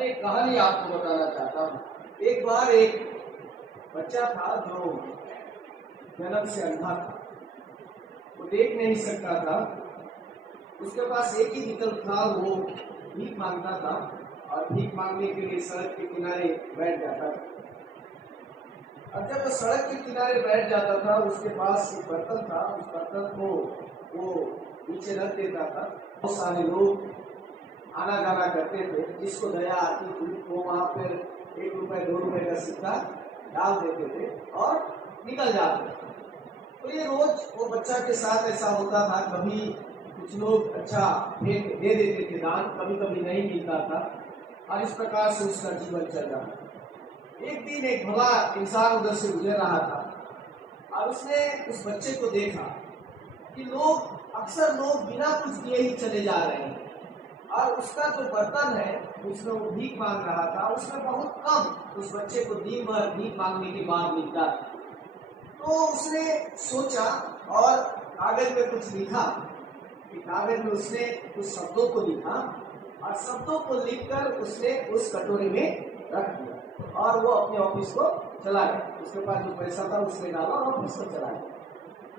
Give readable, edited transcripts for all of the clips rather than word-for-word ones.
एक कहानी आपको बताना चाहता हूँ। एक बार एक बच्चा था जो जन्म से अंधा था, वो देख नहीं सकता था। उसके पास एक ही विकल्प था, वो भीख मांगता था और भीख मांगने के लिए सड़क के किनारे बैठ जाता था। अब जब वो सड़क के किनारे बैठ जाता था, उसके पास एक बर्तन था, उस बर्तन को वो नीचे रख देता था। बहुत सारे लोग आना जाना करते थे, जिसको दया आती थी वो वहां पर 1 रुपए 2 रुपए का सिक्का डाल देते थे और निकल जाते थे। तो ये रोज वो बच्चा के साथ ऐसा होता था। कभी कुछ लोग अच्छा दे देते थे दान, कभी कभी नहीं मिलता था और इस प्रकार से उसका जीवन चल रहा था। एक दिन एक भला इंसान उधर से गुजर रहा था और उसने उस बच्चे को देखा कि अक्सर लोग बिना कुछ दिए ही चले जा रहे हैं और उसका जो बर्तन है उसमें वो भीख मांग रहा था, उसमें बहुत कम उस बच्चे को दिन भर भीख मांगने के बाद मिलता था। तो उसने सोचा और कागज में कुछ लिखा। कागज में उसने कुछ शब्दों को लिखा और शब्दों को लिखकर उसने उस कटोरे में रख दिया और वो अपने ऑफिस को चला गया। उसके पास जो पैसा था उसने डाला और ऑफिस को चला गया।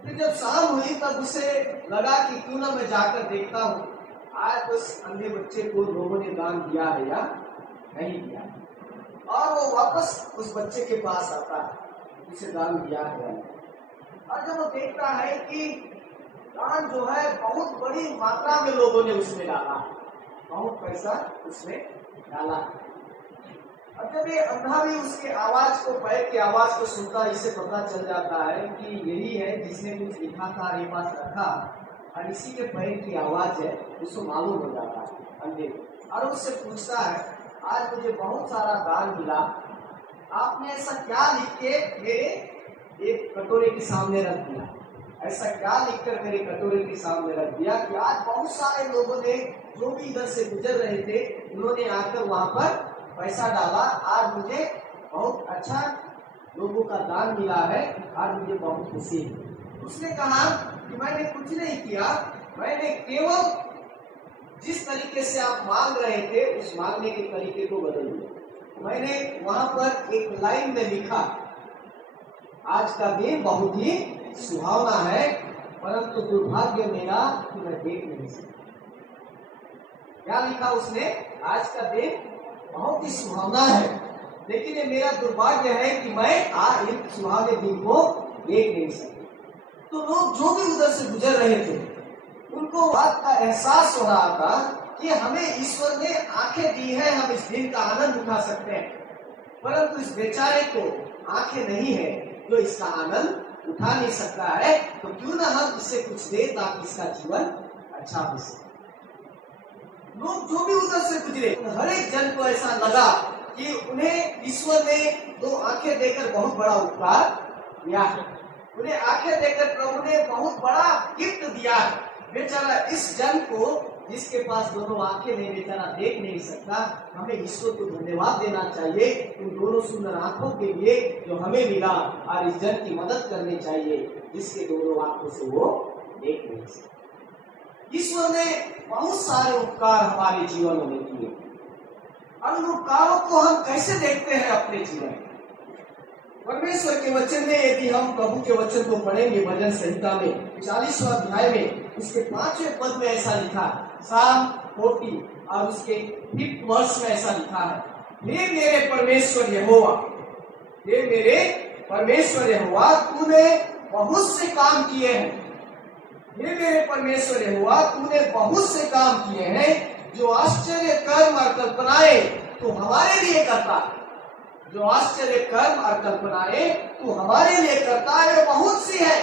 फिर जब शाम हुई तब उसे लगा कि क्यों ना मैं जाकर देखता हूँ आज उस अंधे बच्चे को लोगों ने दान दिया है या नहीं दिया। और वो वापस उस बच्चे के पास आता है, उसे दान दिया है। और जब वो देखता है कि दान जो है बहुत बड़ी मात्रा में लोगों ने उसमें डाला, बहुत पैसा उसमें डाला। और जब ये अंधा भी उसके आवाज को, पैर की आवाज को सुनता, इससे पता चल जाता है कि यही है जिसने कुछ लिखा था, ये पास रखा और इसी के पैर की आवाज है। उसको मालूम हो जाता है अंधे और उससे पूछता है, आज मुझे बहुत सारा दान मिला, आपने ऐसा क्या लिख के मेरे एक कटोरे के सामने रख दिया? ऐसा क्या लिखकर मेरे कटोरे के सामने रख दिया कि आज बहुत सारे लोगों ने जो भी इधर से गुजर रहे थे उन्होंने आकर वहां पर पैसा डाला, आज मुझे बहुत अच्छा लोगों का दान मिला है, आज मुझे बहुत खुशी है। उसने कहा कि मैंने कुछ नहीं किया, मैंने केवल जिस तरीके से आप मांग रहे थे उस मांगने के तरीके को बदल दिया। मैंने वहां पर एक लाइन में लिखा, आज का दिन बहुत ही सुहावना है, परंतु दुर्भाग्य मेरा कि मैं देख नहीं सकता। क्या लिखा उसने? आज का दिन बहुत ही सुहावना है, लेकिन ये मेरा दुर्भाग्य है कि मैं इन सुहावने दिन को देख नहीं सकता। तो लोग जो भी उधर से गुजर रहे थे उनको बात का एहसास हो रहा था कि हमें ईश्वर ने आंखें दी है, हम इस दिन का आनंद उठा सकते हैं, परंतु इस बेचारे को आंखें नहीं है जो इसका आनंद उठा नहीं सकता है। तो क्यों ना हम इससे कुछ दे ताकि इसका जीवन अच्छा हो सके। लोग जो भी उधर से गुजरे, हर एक जन को ऐसा लगा कि उन्हें ईश्वर ने 2 आंखें देकर बहुत बड़ा उपकार दिया है, उन्हें आंखें देकर प्रभु ने बहुत बड़ा गिफ्ट दिया है। बेचारा इस जन को जिसके पास दोनों आंखें नहीं, बेचारा देख नहीं सकता, हमें ईश्वर को धन्यवाद देना चाहिए उन दोनों सुंदर आंखों के लिए जो हमें मिला और इस जन की मदद करनी चाहिए जिसके दोनों आंखों से वो देख नहीं सकता। ईश्वर ने बहुत सारे उपकार हमारे जीवनों में किए और उन उपकारों को हम कैसे देखते हैं अपने जीवन में? परमेश्वर के वचन में यदि हम प्रभु के वचन को पढ़ेंगे, भजन संहिता में 40वां अध्याय में उसके 5वें पद में ऐसा लिखा है, Psalm 40 और उसके 5th वर्ष में ऐसा लिखा है, हे मेरे परमेश्वर यहोवा, हे मेरे परमेश्वर यहोवा, तूने बहुत से काम किए हैं। हे मेरे परमेश्वर यहोवा, तूने बहुत से काम किए हैं, जो आश्चर्य कर्म और कल्पनाएं तू हमारे लिए करता है। जो आश्चर्य कर्म और कल्पनाएं तू हमारे लिए करता है बहुत सी है।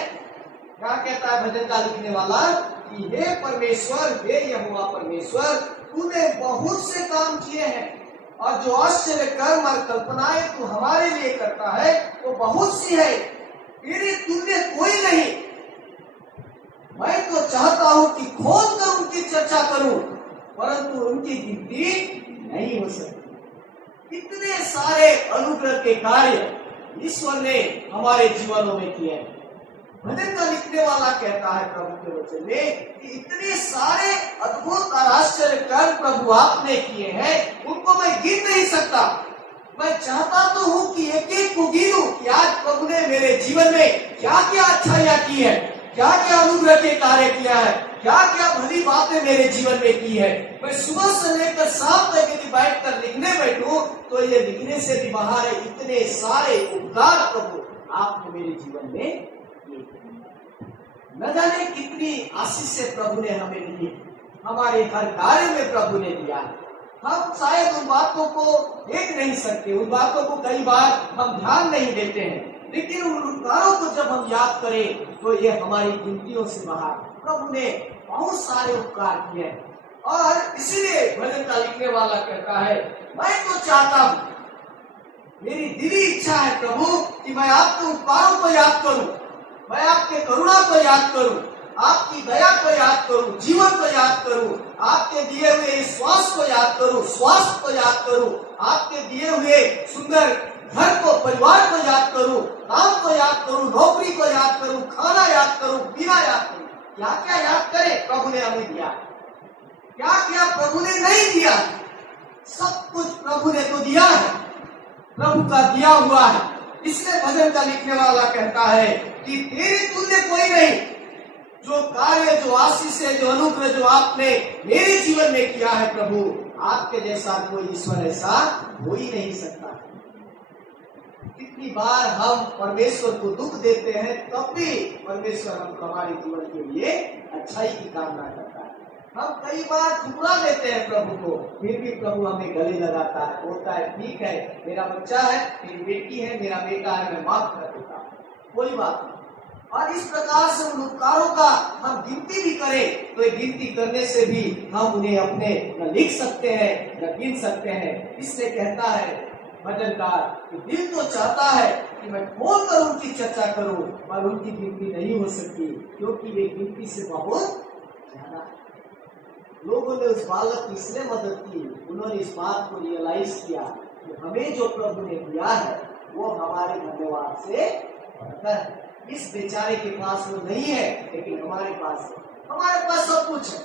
क्या कहता है भजन का लिखने वाला कि हे परमेश्वर, हे यहोवा परमेश्वर, तूने बहुत से काम किए हैं और जो आश्चर्य कर्म और कल्पनाएं तू हमारे लिए करता है वो बहुत सी है, तेरे तुल्य कोई नहीं। मैं तो चाहता हूं कि खोल कर उनकी चर्चा करूं, परंतु उनकी गिनती नहीं हो सकती। इतने सारे अनुग्रह के कार्य ईश्वर ने हमारे जीवनों में किए हैं। भजन का लिखने वाला कहता है प्रभु के वचन में कि इतने सारे अद्भुत और आश्चर्य कर्म प्रभु आपने किए हैं, उनको मैं गिन नहीं सकता। मैं चाहता तो हूँ कि एक एक को गिनूं कि आज प्रभु ने मेरे जीवन में क्या क्या अच्छाइयाँ की है, क्या क्या अनुग्रह के कार्य किया है, क्या क्या भली बातें मेरे जीवन में की है। मैं सुबह से लेकर शाम तक यदि बैठ कर लिखने बैठूं तो ये लिखने से भी बाहर है, इतने सारे उपकार प्रभु आपने मेरे जीवन में किए। न जाने कितनी आशीष से प्रभु ने हमें दी, हमारे हर कार्य में प्रभु ने दिया। हम शायद उन बातों को देख नहीं सकते, उन बातों को कई बार हम ध्यान नहीं देते हैं, लेकिन उन उपकारों को जब हम याद करें तो ये हमारी गिनतियों से बाहर। प्रभु ने बहुत सारे उपकार किए और इसीलिए भजन का लिखने वाला कहता है, मैं तो चाहता हूँ, मेरी दिली इच्छा है प्रभु कि मैं आपके उपकारों को याद करूं, मैं आपके करुणा को याद करूं, आपकी दया को याद करूं, जीवन को याद करूं, आपके दिए हुए श्वास को याद करूं, स्वास्थ्य को याद करूं, आपके दिए हुए सुंदर घर को, परिवार को याद करूं, काम को याद करूं, नौकरी को याद करूं, खाना याद करूं, पीना याद करूं। क्या क्या याद करें प्रभु ने हमें दिया, क्या क्या प्रभु ने नहीं दिया। सब कुछ प्रभु ने तो दिया है, प्रभु का दिया हुआ है। इसलिए भजन का लिखने वाला कहता है कि तेरे तुल्य कोई नहीं, जो कार्य, जो आशीष है, जो अनुग्रह जो आपने मेरे जीवन में किया है प्रभु, आपके जैसा कोई ईश्वर ऐसा हो ही नहीं सकता। कितनी बार हम परमेश्वर को दुख देते हैं, तब भी परमेश्वर हमको हमारे जीवन के लिए अच्छाई की कामना करता है। हम कई बार ठुकरा देते हैं प्रभु को, फिर भी प्रभु हमें गले लगाता है, बोलता है ठीक है, मेरा बच्चा है, मेरी बेटी है, मेरा बेटा है, मैं माफ कर देता हूँ, कोई बात नहीं। और इस प्रकार से उन उपकारों का हम गिनती भी करें तो गिनती करने से भी हम उन्हें अपने न लिख सकते हैं न गिन सकते हैं। इसलिए कहता है भजनकार कि दिल तो चाहता है कि मैं खोल कर उनकी चर्चा करूं, पर उनकी गिनती नहीं हो सकती, क्योंकि वे गिनती से बहुत ज्यादा। लोगों ने उस बालक की इसलिए मदद की, उन्होंने इस बात को रियलाइज किया कि हमें जो प्रभु ने दिया है वो हमारे धन्यवाद से बढ़कर है। इस बेचारे के पास वो नहीं है, लेकिन हमारे पास है। हमारे पास सब कुछ है,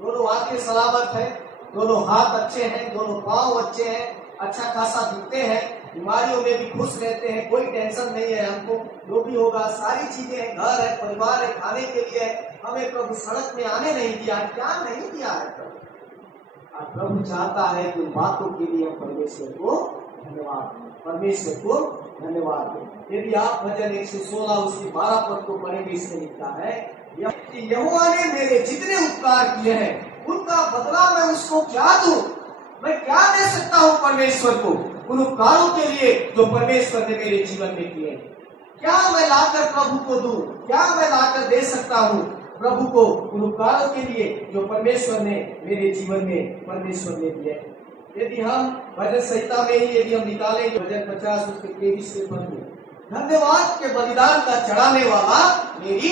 दोनों आंखें सलामत है, दोनों हाथ अच्छे हैं, दोनों पांव अच्छे हैं, अच्छा खासा दिखते हैं, बीमारियों में भी खुश रहते हैं, कोई टेंशन नहीं है हमको, जो भी होगा सारी चीजें हैं, घर है, परिवार है, खाने के लिए है। हमें प्रभु सड़क में आने नहीं दिया, क्या नहीं दिया है प्रभु। और प्रभु चाहता है कि उन बातों के लिए हम परमेश्वर को धन्यवाद दें, परमेश्वर को धन्यवाद दें। यदि आप भजन 116 उसके 12 पद को पढ़ेंगे, इसमें लिखा है कि यहोवा ने मेरे जितने उपकार किए हैं उनका बदला मैं उसको क्या दूं। मैं क्या दे सकता हूँ परमेश्वर को उन उपकारों के लिए जो परमेश्वर ने मेरे जीवन में किए। क्या मैं लाकर प्रभु को दूं, क्या मैं लाकर दे सकता हूँ प्रभु को उन उपकारों के लिए जो परमेश्वर ने मेरे जीवन में परमेश्वर ने दिए। यदि हम भजन संहिता में ही यदि हम निकालेंगे भजन 50 उसके 23 पद में, धन्यवाद के बलिदान का चढ़ाने वाला मेरी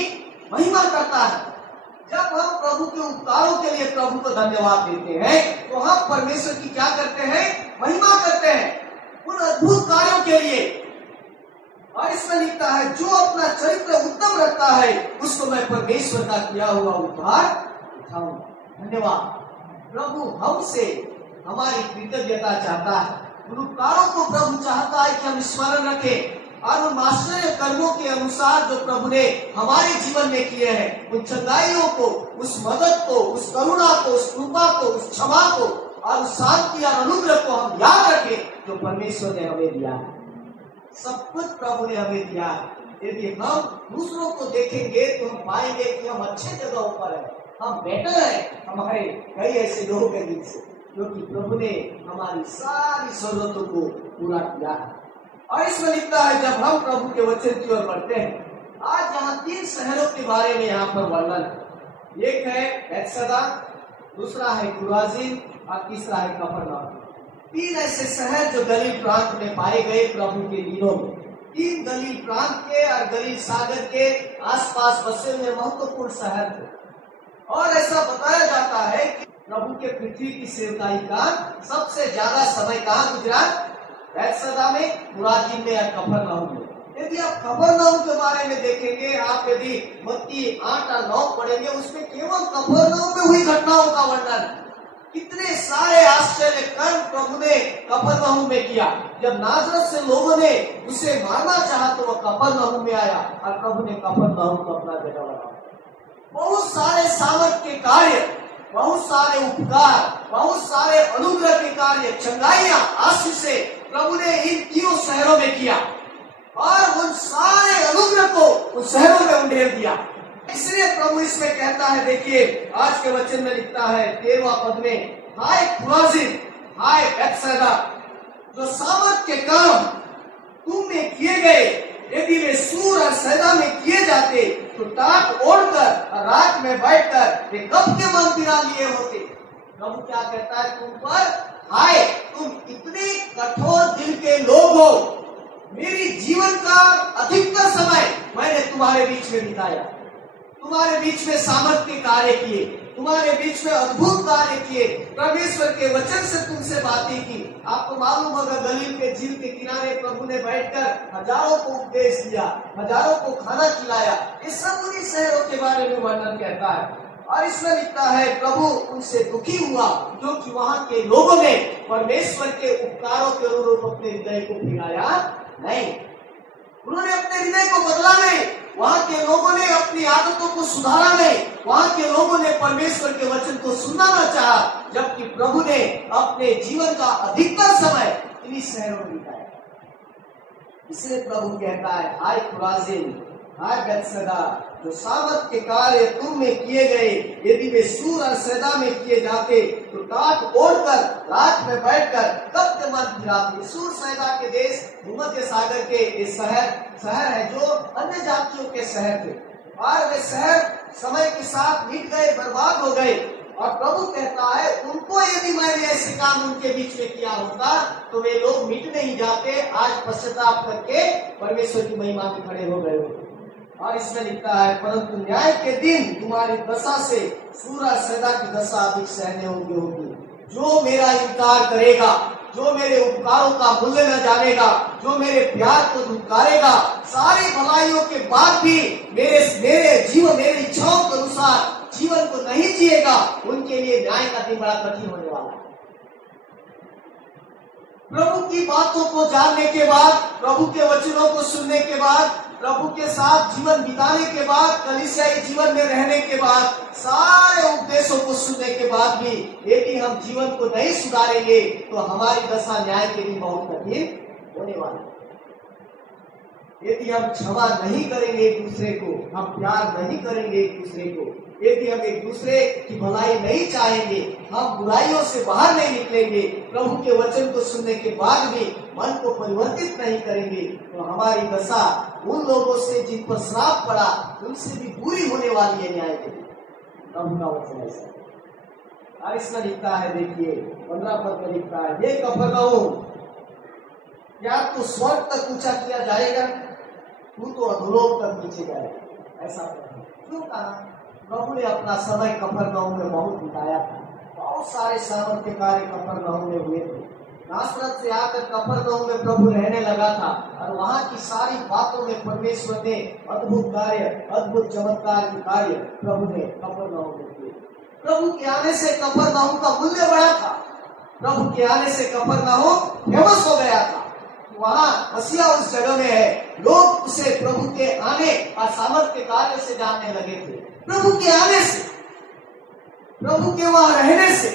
महिमा करता है। जब हम प्रभु के उपकारों के लिए प्रभु को धन्यवाद देते हैं तो हम परमेश्वर की क्या करते हैं, महिमा करते हैं उन अद्भुत कार्यों के लिए। और इसमें लिखता है जो अपना चरित्र उत्तम रखता है उसको मैं परमेश्वर का किया हुआ उपहार उठाऊंगा। धन्यवाद। प्रभु हमसे हमारी कृतज्ञता चाहता है, उन उपकारों को प्रभु चाहता है कि हम स्मरण रखें और उन आश्चर्य कर्मों के अनुसार जो प्रभु ने हमारे जीवन में किए हैं, उन चंगाइयों को, उस मदद को, उस करुणा को, उस कृपा को, उस क्षमा को और उस शांति और अनुग्रह को हम याद रखें जो परमेश्वर ने हमें दिया है। सब कुछ प्रभु ने हमें दिया है। यदि हम दूसरों को देखेंगे तो हम पाएंगे कि हम अच्छे जगहों पर हैं, हम बेटर हैं हमारे कई ऐसे लोगों के बीच से, क्योंकि प्रभु ने हमारी सारी जरूरतों को पूरा किया है। और इसमें लिखता है जब हम प्रभु के वचन की ओर बढ़ते हैं, आज यहाँ 3 शहरों के बारे में यहाँ पर वर्णन है। एक है बैतसैदा, दूसरा है खुराजीन और तीसरा है कफरनहूम। 3 ऐसे शहर जो गलील प्रांत में पाए गए प्रभु के दिनों में। 3 गलील प्रांत के और गलील सागर के आसपास बसे हुए महत्वपूर्ण शहर थे। और ऐसा बताया जाता है कि प्रभु के पृथ्वी की सेवकाई का सबसे ज्यादा समय कहाँ गुजरा, बैतसैदा में, खुराजीन में और कफरनहूम में। यदि आप कफरनहूम के बारे में देखेंगे, आप यदि मत्ती 8-9 पढ़ेंगे, उसमें केवल कफरनहूम में हुई घटनाओं का वर्णन, कितने सारे आश्चर्य कर्म प्रभु ने कफरनहूम में किया। जब नाजरत से लोगों ने उसे मारना चाहा तो वह कफरनहूम में आया और प्रभु ने कफरनहूम को अपना जगह बनाया। बहुत सारे सामर्थ के कार्य, बहुत सारे उपकार, बहुत सारे अनुग्रह के कार्य, चंगाइयां, आशीषें प्रभु ने इन तीनों शहरों में किया और उन सारे अनुग्रह को उन शहरों में उंडेल दिया। इसलिए प्रभु इसमें कहता है, देखिए आज के वचन में लिखता है 13वां पद में, हाय खुराजिन, हाय बैतसैदा, जो सामर्थ के काम तुम में किए गए यदि वे सूर और सैदा में किए जाते तो टाट ओढ़कर और रात में बैठकर वे कब के मन फिरा लिए होते। प्रभु क्या कहता है तुम पर, हाय तुम इतने कठोर दिल के लोग हो, मेरी जीवन का अधिकतर समय मैंने तुम्हारे बीच में बिताया, तुम्हारे बीच में सामर्थ्य के कार्य किए, तुम्हारे बीच में अद्भुत कार्य किए, परमेश्वर के वचन से तुमसे बातें की। आपको मालूम होगा गलील के झील के किनारे प्रभु ने बैठकर हजारों को उपदेश दिया, हजारों को खाना खिलाया। ये सब उन्हीं शहरों के बारे में वर्णन कहता है और इसमें लिखता है प्रभु उनसे दुखी हुआ क्योंकि वहां के लोगों ने परमेश्वर के उपकारों के अनुरूप अपने हृदय को फिराया नहीं, उन्होंने अपने हृदय को बदला नहीं, वहां के लोगों ने अपनी आदतों को सुधारा नहीं, वहां के लोगों ने परमेश्वर के वचन को सुनना न चाहा, जबकि प्रभु ने अपने जीवन का अधिकतर समय इन्हीं शहरों में बिताया। इसलिए प्रभु कहता है, हाय खुराजिन, हाय बैतसैदा, जो सामर्थ के कार्य तुम में किए गए यदि वे सूर और सैदा में किए जाते तो टाट ओढ़कर रात में बैठकर कब के मन फिराते। सूर सैदा के देश भूमध्य सागर के ये शहर है जो अन्य जातियों के शहर थे और वे शहर समय के साथ मिट गए, बर्बाद हो गए। और प्रभु कहता है उनको यदि मैंने ऐसे काम उनके बीच में किया होता तो वे लोग मिट नहीं जाते, आज पश्चाताप करके परमेश्वर की महिमा में खड़े हो गए होते। और इसमें लिखता है, परंतु न्याय के दिन तुम्हारी दशा से सूरा सैदा की दशा अधिक सहने होगी। जो मेरा इनकार करेगा, जो मेरे उपकारों का मूल्य न जानेगा, जो मेरे प्यार को धुतकारेगा, सारी भलाइयों के बाद भी मेरे जीवन, मेरी इच्छाओं के अनुसार जीवन को नहीं जिएगा, उनके लिए न्याय का दिन बड़ा कठिन होने वाला है। प्रभु की बातों को जानने के बाद, प्रभु के वचनों को सुनने के बाद, प्रभु के साथ जीवन बिताने के बाद, कलीसियाई जीवन में रहने के बाद, सारे उपदेशों को सुनने के बाद भी यदि हम जीवन को नहीं सुधारेंगे तो हमारी दशा न्याय के लिए बहुत कठिन होने वाली है। यदि हम क्षमा नहीं करेंगे एक दूसरे को, हम प्यार नहीं करेंगे एक दूसरे को, यदि हम एक दूसरे की भलाई नहीं चाहेंगे, हम बुराइयों से बाहर नहीं निकलेंगे, प्रभु के वचन को सुनने के बाद भी मन को परिवर्तित नहीं करेंगे तो हमारी दशा उन लोगों से जिन पर श्राप पड़ा उनसे भी बुरी होने वाली है न्याय के लिए। प्रभु का वचन ऐसा। और इसमें लिखता है, देखिए 15 पद में लिखता है, ये कफरनहूम, क्या तू स्वर्ग तक ऊंचा किया जाएगा, तू तो अधोलोक तक नीचे जाएगा। ऐसा क्यों कहा? प्रभु ने अपना समय कफरनहूम में बहुत बिताया था, बहुत सारे सामर्थ्य कार्य कफरनहूम में हुए थे। नासरत से आकर कफरनहूम में प्रभु रहने लगा था और वहां की सारी बातों में परमेश्वर ने अद्भुत कार्य, अद्भुत चमत्कार के कार्य प्रभु ने कफरनहूम में किए। प्रभु के आने से कफरनहूम का मूल्य बढ़ा था, प्रभु के आने से कफरनहूम फेमस हो गया था। वहां मसीहा उस जगह में है, लोग उसे प्रभु के आने और सामर्थ्य कार्य से जानने लगे थे। प्रभु के आने से, प्रभु के वहां रहने से,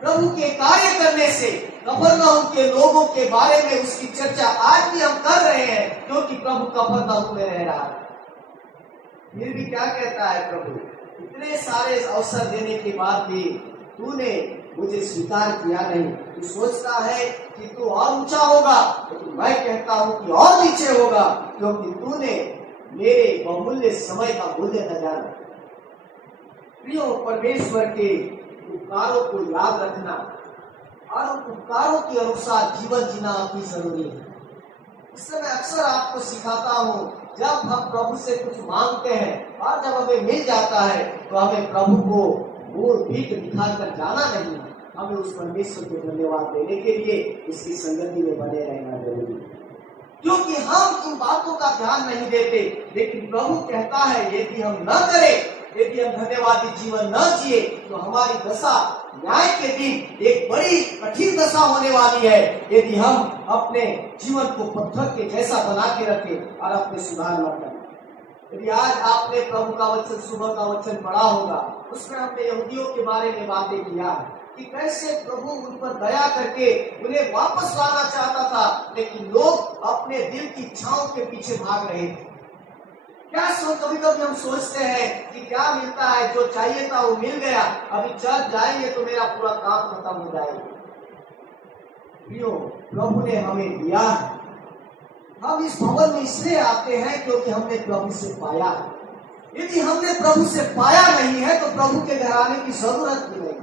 प्रभु के कार्य करने से कफरनहूम के लोगों के बारे में उसकी चर्चा आज भी हम कर रहे हैं क्योंकि प्रभु कफरनहूम में रह रहा है। फिर भी क्या कहता है प्रभु, इतने सारे अवसर देने के बाद भी तूने मुझे स्वीकार किया नहीं। तू सोचता है कि तू और ऊंचा होगा, लेकिन मैं कहता हूं कि और नीचे होगा क्योंकि तूने मेरे बहुमूल्य समय का मूल्य न जाना। प्रियो, परमेश्वर के उपकारों को याद रखना और उन उपकारों के अनुसार जीवन जीना अति जरूरी है। इसलिए मैं अक्सर आपको सिखाता हूँ, जब हम प्रभु से कुछ मांगते हैं और जब हमें मिल जाता है तो हमें प्रभु को मूल पीठ दिखाकर जाना नहीं है, हमें उस परमेश्वर को धन्यवाद देने के लिए इसकी संगति में बने रहना जरूरी है। क्योंकि हम इन बातों का ध्यान नहीं देते। लेकिन प्रभु कहता है यदि हम न करें, यदि हम धन्यवादी जीवन न जिए, तो हमारी दशा न्याय के दिन एक बड़ी कठिन दशा होने वाली है, यदि हम अपने जीवन को पत्थर के जैसा बना के रखें और अपने सुधार न करें। यदि आज आपने प्रभु का वचन, सुबह का वचन पढ़ा होगा, उसमें हमने यहूदियों के बारे में बातें किया कि कैसे प्रभु उन पर दया करके उन्हें वापस लाना चाहता था, लेकिन लोग अपने दिल की इच्छाओं के पीछे भाग रहे थे। कभी कभी हम सोचते हैं कि क्या मिलता है, जो चाहिए था वो मिल गया, अभी चल जाएंगे तो मेरा पूरा काम खत्म हो जाएगा। प्रभु ने हमें दिया है। हम इस भवन में इसलिए आते हैं क्योंकि हमने प्रभु से पाया। यदि हमने प्रभु से पाया नहीं है तो प्रभु के घर आने की जरूरत भी नहीं।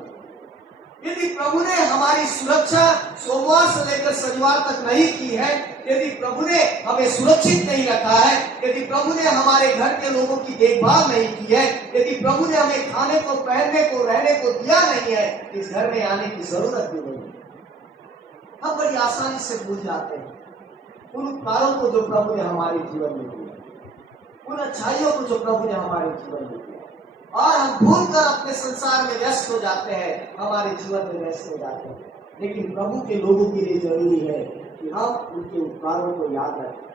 यदि प्रभु ने हमारी सुरक्षा सोमवार से लेकर शनिवार तक नहीं की है, यदि प्रभु ने हमें सुरक्षित नहीं रखा है, यदि प्रभु ने हमारे घर के लोगों की देखभाल नहीं की है, यदि प्रभु ने हमें खाने को, पहनने को, रहने को दिया नहीं है, इस घर में आने की जरूरत भी नहीं है। हम बड़ी आसानी से भूल जाते हैं उन उपकारों को जो प्रभु ने हमारे जीवन में दिया, उन अच्छाइयों को जो प्रभु ने हमारे जीवन में दिया, और हम भूलकर अपने संसार में व्यस्त हो जाते हैं, हमारे जीवन में व्यस्त हो जाते हैं। लेकिन प्रभु के लोगों के लिए जरूरी है कि हम उनके उपकारों को याद रखें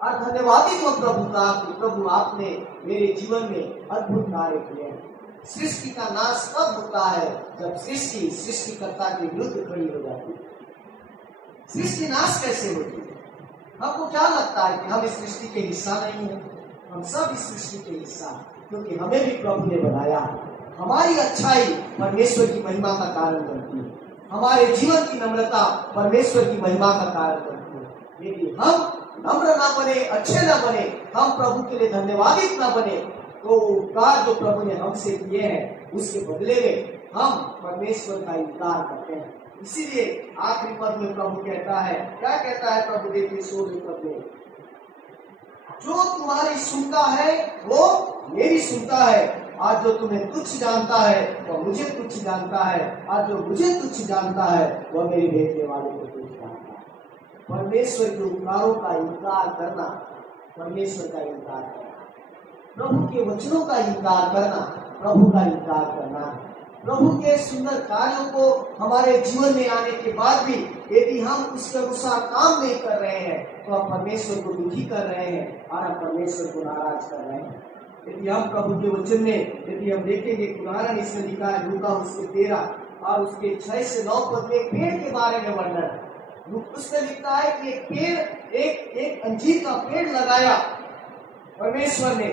और धन्यवादी हो प्रभु का कि प्रभु आपने मेरे जीवन में अद्भुत कार्य किए हैं। सृष्टि का नाश कब होता है? जब सृष्टि सृष्टिकर्ता के विरुद्ध खड़ी हो जाती है। सृष्टि नाश कैसे होती है? हमको क्या लगता है कि हम इस सृष्टि के हिस्सा नहीं है? हम सब इस सृष्टि के हिस्सा हैं, क्योंकि हमें भी प्रभु ने बनाया। हमारी अच्छाई परमेश्वर की महिमा का कारण बनती है, हमारे जीवन की नम्रता परमेश्वर की महिमा का कारण बनती है। यदि हम नम्र ना बने, अच्छे ना बने, हम प्रभु के लिए धन्यवादी ना बने, तो उपकार जो प्रभु ने हमसे किए हैं उसके बदले में हम परमेश्वर का इनकार करते हैं। इसीलिए आखिरी पद में प्रभु कहता है, क्या कहता है प्रभु? देखिए 16वें पद में, जो तुम्हारी सुनता है वो मेरी सुनता है, आज जो तुम्हें तुच्छ जानता है वह मुझे तुच्छ जानता है, आज जो मुझे तुच्छ जानता है वह मेरे भेजने वाले को तुच्छ जानता है। परमेश्वर के उपकारों का इनकार करना, परमेश्वर का इनकार करना, प्रभु के वचनों का इनकार करना, प्रभु का इनकार करना है। प्रभु के सुंदर कार्यों को हमारे जीवन में आने के बाद भी यदि हम उसके अनुसार काम नहीं कर रहे हैं तो हम परमेश्वर को दुखी कर रहे हैं और हम परमेश्वर को नाराज कर रहे हैं। यदि हम प्रभु के वचन में यदि हम देखेंगे, उदाहरण इसमें लिखा है लूका उसके 13 और उसके 6 से 9 पद में पेड़ के बारे में वर्णन है। उसमें लिखता है कि एक पेड़, एक अंजीर का पेड़ लगाया परमेश्वर ने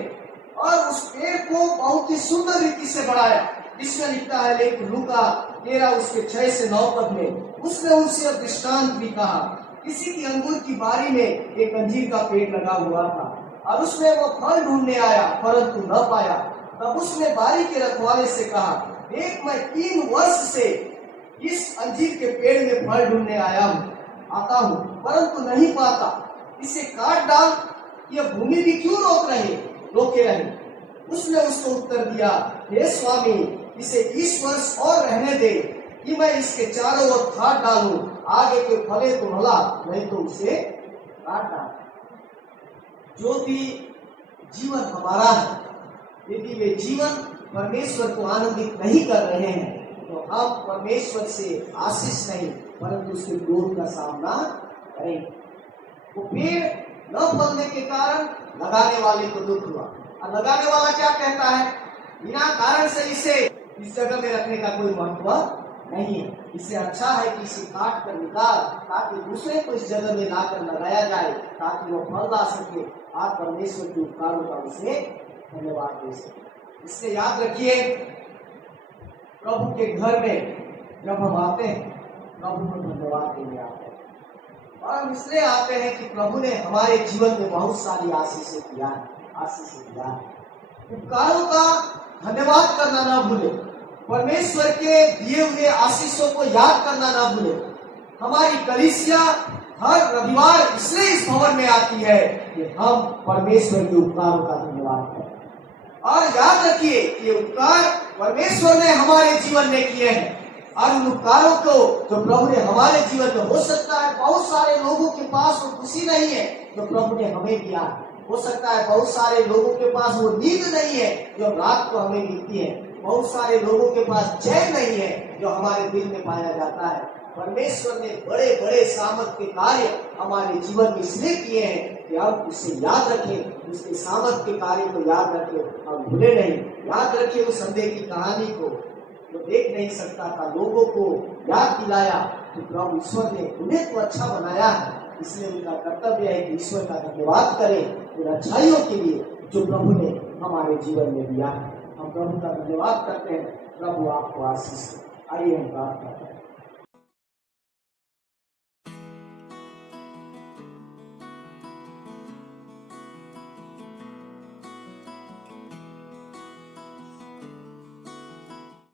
और उस पेड़ को बहुत ही सुंदर रीति से बढ़ाया। इसमें लिखता है लेकिन लूका 13 उसके 6 से 9 पद में, उसने उनसे दृष्टांत भी कहा। किसी की अंगूर की बारी में एक अंजीर का पेड़ लगा हुआ था और उसमें वो फल ढूंढने आया परंतु न पाया। तब उसने बारी के रखवाले से कहा, देख मैं 3 वर्ष से इस अंजीर के पेड़ में फल ढूंढने आता हूँ परंतु नहीं पाता, इसे काट डाल, यह भूमि भी क्यों रोके रहे। उसने उसको उत्तर दिया, हे स्वामी, इसे 20 वर्ष और रहने दे कि मैं इसके चारों ओर खाद डालूं, आगे के फले तो भला, नहीं तो उसे काट डाल। जो भी जीवन हमारा है, यदि वे जीवन परमेश्वर को आनंदित नहीं कर रहे हैं तो हम परमेश्वर से आशीष नहीं परंतु उसके क्रोध का सामना करेंगे। वो पेड़ न फलने के कारण लगाने वाले को दुख हुआ और लगाने वाला क्या कहता है? बिना कारण से इसे इस जगह में रखने का कोई महत्व नहीं है, इससे अच्छा है कि इसे काट कर निकाल ताकि दूसरे को इस जगह में लाकर लगाया जाए ताकि वो फल ला सके। आप परमेश्वर के उपकारों का उसे धन्यवाद दे सके। इससे याद रखिए, प्रभु के घर में जब हम आते हैं प्रभु को धन्यवाद देने आते हैं और हम इसलिए आते हैं कि प्रभु ने हमारे जीवन में बहुत सारी आशीषें दिया है। उपकारों का धन्यवाद करना ना भूले, परमेश्वर के दिए हुए आशीषों को याद करना ना भूले। हमारी कलीसिया हर रविवार इसलिए इस भवन में आती है कि हम परमेश्वर के उपकारों का धन्यवाद करें और याद रखिए कि उपकार परमेश्वर ने हमारे जीवन में किए हैं और उन उपकारों को जो प्रभु ने हमारे जीवन में, हो सकता है बहुत सारे लोगों के पास वो खुशी नहीं है, जो प्रभु ने हमें दिया है। हो सकता है बहुत सारे लोगों के पास वो नींद नहीं है जो रात को हमें मिलती है, बहुत सारे लोगों के पास चैन नहीं है जो हमारे दिल में पाया जाता है। परमेश्वर ने बड़े बड़े सामर्थ के कार्य हमारे जीवन में इसलिए किए हैं कि हम उसे याद रखें, उसके सामर्थ के कार्य को याद रखें, हम भूले नहीं। याद रखें उस अंधे की कहानी को जो देख नहीं सकता था, लोगों को याद दिलाया कि प्रभु ईश्वर ने उन्हें तो अच्छा बनाया है, इसलिए उनका कर्तव्य है कि ईश्वर का धन्यवाद करें उन अच्छाइयों के लिए जो प्रभु ने हमारे जीवन में दिया है। हम प्रभु का धन्यवाद करते हैं। प्रभु आपको आशीष दे। आइए हम प्रार्थना करें।